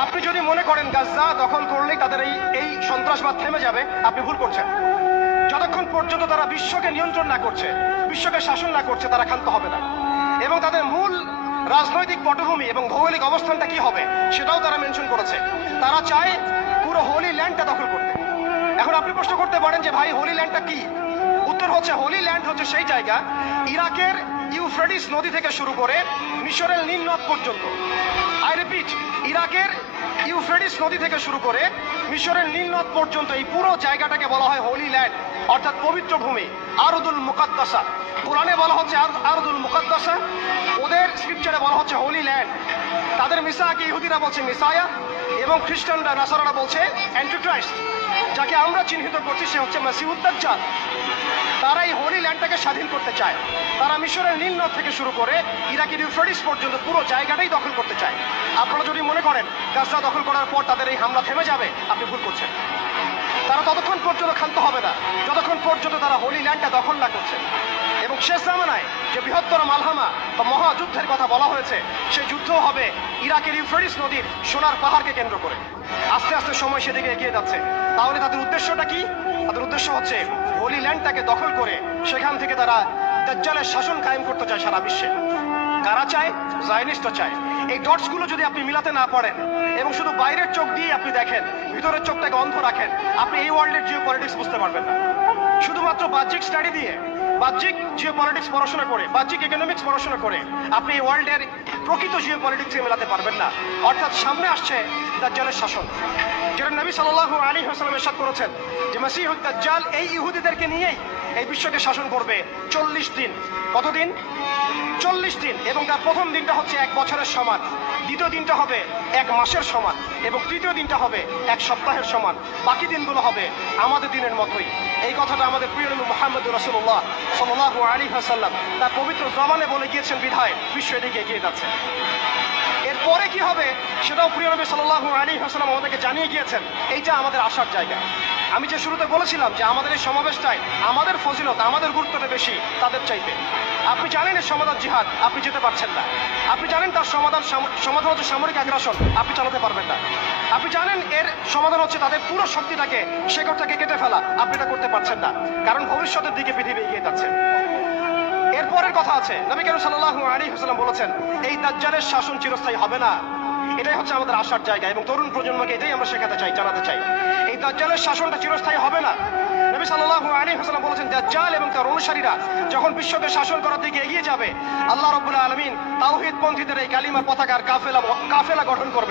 আপনি যদি মনে করেন গাজা দখল করলেই তাদের এই সন্ত্রাসবাদ থেমে যাবে, আপনি ভুল করছেন। যতক্ষণ পর্যন্ত তারা বিশ্বকে নিয়ন্ত্রণ না করছে, বিশ্বকে শাসন না করছে, তারা ক্ষান্ত হবে না। এবং তাদের মূল রাজনৈতিক পটভূমি এবং ভৌগোলিক অবস্থানটা কি হবে সেটাও তারা মেনশন করেছে। তারা চায় পুরো হোলি ল্যান্ডটা দখল করতে। এখন আপনি প্রশ্ন করতে পারেন যে ভাই হোলি ল্যান্ডটা কি? উত্তর হচ্ছে, হোলি ল্যান্ড হচ্ছে সেই জায়গা ইরাকের ইউফ্রেটিস নদী থেকে শুরু করে মিশরের নীল নদ পর্যন্ত। আই রিপিট, ইরাকের ইউফ্রেটিস নদী থেকে শুরু করে মিশরের নীল নদ পর্যন্ত এই পুরো জায়গাটাকে বলা হয় হোলি ল্যান্ড, অর্থাৎ পবিত্র ভূমি, আরদুল মুকাদ্দাসা। কোরআনে বলা হচ্ছে আরদুল মুকাদ্দাসা, ওদের স্ক্রিপচারে বলা হচ্ছে হোলি ল্যান্ড। তাদের মিসাকে ইহুদিরা বলছে মিসায়া, এবং খ্রিস্টানরা নাসারারা বলছে অ্যান্টিক্রাইস্ট। যাকে আমরা চিহ্নিত করছি সে হচ্ছে মাসিহুদ দাজ্জাল। তারা এই হোলি ল্যান্ডটাকে স্বাধীন করতে চায়। তারা মিশরের নীল নদ থেকে শুরু করে ইরাকের ইউফ্রেটিস পর্যন্ত পুরো জায়গাটাই দখল করতে চায়। আপনারা যদি মনে করেন গাজা দখল করার পর তাদের এই হামলা থেমে যাবে, আপনি ভুল করছেন। তারা ততক্ষণ পর্যন্ত ক্ষান্ত হবে না যতক্ষণ পর্যন্ত তারা হোলি ল্যান্ডটা দখল না করছে। এবং শেষ জামানায় যে বৃহত্তর মালহামা বা মহাযুদ্ধের কথা বলা হয়েছে, সেই যুদ্ধ হবে ইরাকের ইউফ্রেটিস নদীর সোনার পাহাড়কে কেন্দ্র করে। আস্তে আস্তে সময় সেদিকে এগিয়ে যাচ্ছে। তাহলে তাদের উদ্দেশ্যটা কি? তাদের উদ্দেশ্য হচ্ছে হোলি ল্যান্ডটাকে দখল করে সেখান থেকে তারা দাজ্জালের শাসন কায়েম করতে চায় সারা বিশ্বে। কারা চায়? জায়নিস্টরা চায়। এই ডটসগুলো যদি আপনি মিলাতে না পারেন এবং শুধু বাইরের চোখ দিয়ে আপনি দেখেন, ভিতরের চোখটাকে অন্ধ রাখেন, আপনি এই ওয়ার্ল্ডের জিও পলিটিক্স বুঝতে পারবেন না। শুধুমাত্র বাহ্যিক স্টাডি দিয়ে, বাহ্যিক জিও পলিটিক্স পড়াশোনা করে, বাহ্যিক ইকোনমিক্স পড়াশোনা করে আপনি এই ওয়ার্ল্ডের প্রকৃত জিও পলিটিক্সকে মেলাতে পারবেন না। অর্থাৎ সামনে আসছে দাজ্জালের শাসন, যেটা নবী সাল্লাল্লাহু আলাইহি ওয়াসাল্লাম ইরশাদ করেছেন যে মাসিহুদ দাজ্জাল এই ইহুদিদেরকে নিয়েই এই বিশ্বকে শাসন করবে 40 দিন। কতদিন? 40 দিন। এবং তার প্রথম দিনটা হচ্ছে 1 বছরের সমান, দ্বিতীয় দিনটা হবে 1 মাসের সমান, এবং তৃতীয় দিনটা হবে 1 সপ্তাহের সমান। বাকি দিনগুলো হবে আমাদের দিনের মতোই। এই কথাটা আমাদের প্রিয় নবী মুহাম্মদ রাসূলুল্লাহ সাল্লাল্লাহু আলাইহি ওয়াসাল্লাম তার পবিত্র জবানে বলে গিয়েছেন বিধায় বিশ্ব এদিকে এগিয়ে যাচ্ছে। এরপরে কি হবে সেটাও প্রিয় নবী সাল্লাল্লাহু আলাইহি ওয়াসাল্লাম আমাদেরকে জানিয়ে গিয়েছেন। এইটা আমাদের আসার জায়গা। আমি যে শুরুতে বলেছিলাম যে আমাদের এই সমাবেশটায় আমাদের ফজিলত, আমাদের গুরুত্বটা বেশি তাদের চাইতে। আপনি জানেন এর সমাধান জিহাদ, আপনি যেতে পারছেন না। আপনি জানেন তার সমাধান হচ্ছে সামরিক আগ্রাসন, আপনি চালাতে পারবেন না। আপনি জানেন এর সমাধান হচ্ছে তাদের পুরো শক্তিটাকে, শেকড়টাকে কেটে ফেলা, আপনি এটা করতে পারছেন না। কারণ ভবিষ্যতের দিকে পৃথিবী এগিয়ে যাচ্ছে। এরপরের কথা আছে, নবী করিম সাল্লাল্লাহু আলাইহি ওয়াসাল্লাম বলেছেন এই দাজ্জালের শাসন চিরস্থায়ী হবে না। এটাই হচ্ছে আমাদের আসার জায়গা, এবং তরুণ প্রজন্মকে এটাই আমরা শেখাতে চাই, জানাতে চাই। এই দাজ্জালের শাসনটা চিরস্থায়ী হবে না। নবী সাল্লাল্লাহু আলাইহি ওয়াসাল্লাম বলেছেন দাজ্জাল এবং তার অনুসারীরা যখন বিশ্বকে শাসন করার দিকে এগিয়ে যাবে, আল্লাহ রাব্বুল আলামিন তাওহীদপন্থীদের এই কালিমার পতাকার কাফেলা গঠন করবেন।